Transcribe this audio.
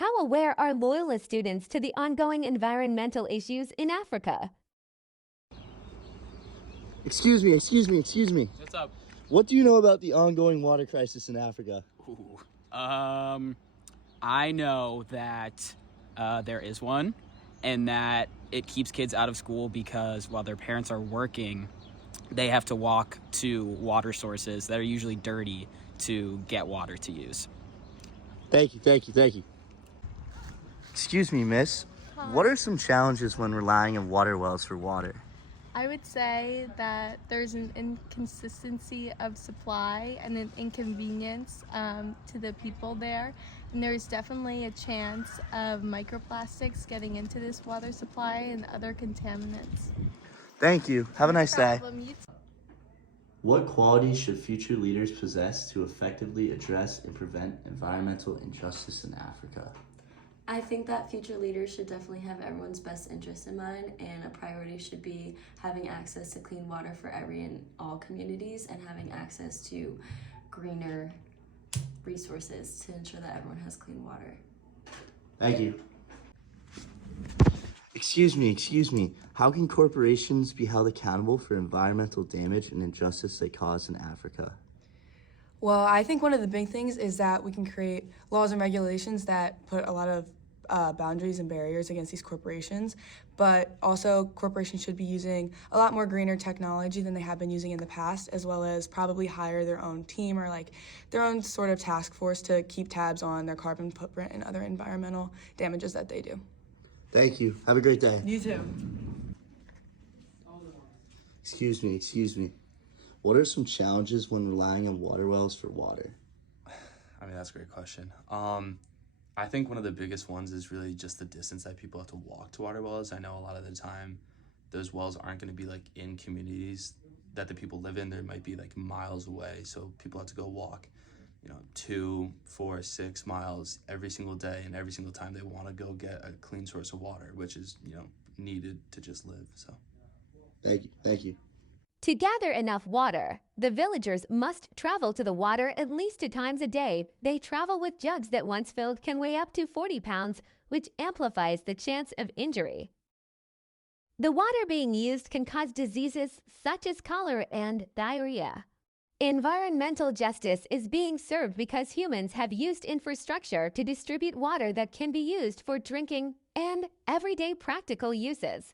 How aware are Loyola students to the ongoing environmental issues in Africa? Excuse me. What's up? What do you know about the ongoing water crisis in Africa? Ooh. I know that there is one, and that it keeps kids out of school because while their parents are working, they have to walk to water sources that are usually dirty to get water to use. Thank you. Excuse me, miss. What are some challenges when relying on water wells for water? I would say that there's an inconsistency of supply and an inconvenience to the people there. And there's definitely a chance of microplastics getting into this water supply and other contaminants. Thank you. Have a nice day. Problem. What qualities should future leaders possess to effectively address and prevent environmental injustice in Africa? I think that future leaders should definitely have everyone's best interest in mind, and a priority should be having access to clean water for every and all communities, and having access to greener resources to ensure that everyone has clean water. Thank you. Excuse me. How can corporations be held accountable for environmental damage and injustice they cause in Africa? Well, I think one of the big things is that we can create laws and regulations that put a lot of boundaries and barriers against these corporations, but also corporations should be using a lot more greener technology than they have been using in the past, as well as probably hire their own team or like their own sort of task force to keep tabs on their carbon footprint and other environmental damages that they do. Thank you. Have a great day. You too. Excuse me. What are some challenges when relying on water wells for water? I mean, that's a great question. I think one of the biggest ones is really just the distance that people have to walk to water wells. I know a lot of the time those wells aren't going to be like in communities that the people live in. They might be like miles away, so people have to go walk 2, 4, 6 miles every single day, and every single time they want to go get a clean source of water, which is needed to just live. So Thank you. To gather enough water, the villagers must travel to the water at least 2 times a day. They travel with jugs that once filled can weigh up to 40 pounds, which amplifies the chance of injury. The water being used can cause diseases such as cholera and diarrhea. Environmental justice is being served because humans have used infrastructure to distribute water that can be used for drinking and everyday practical uses.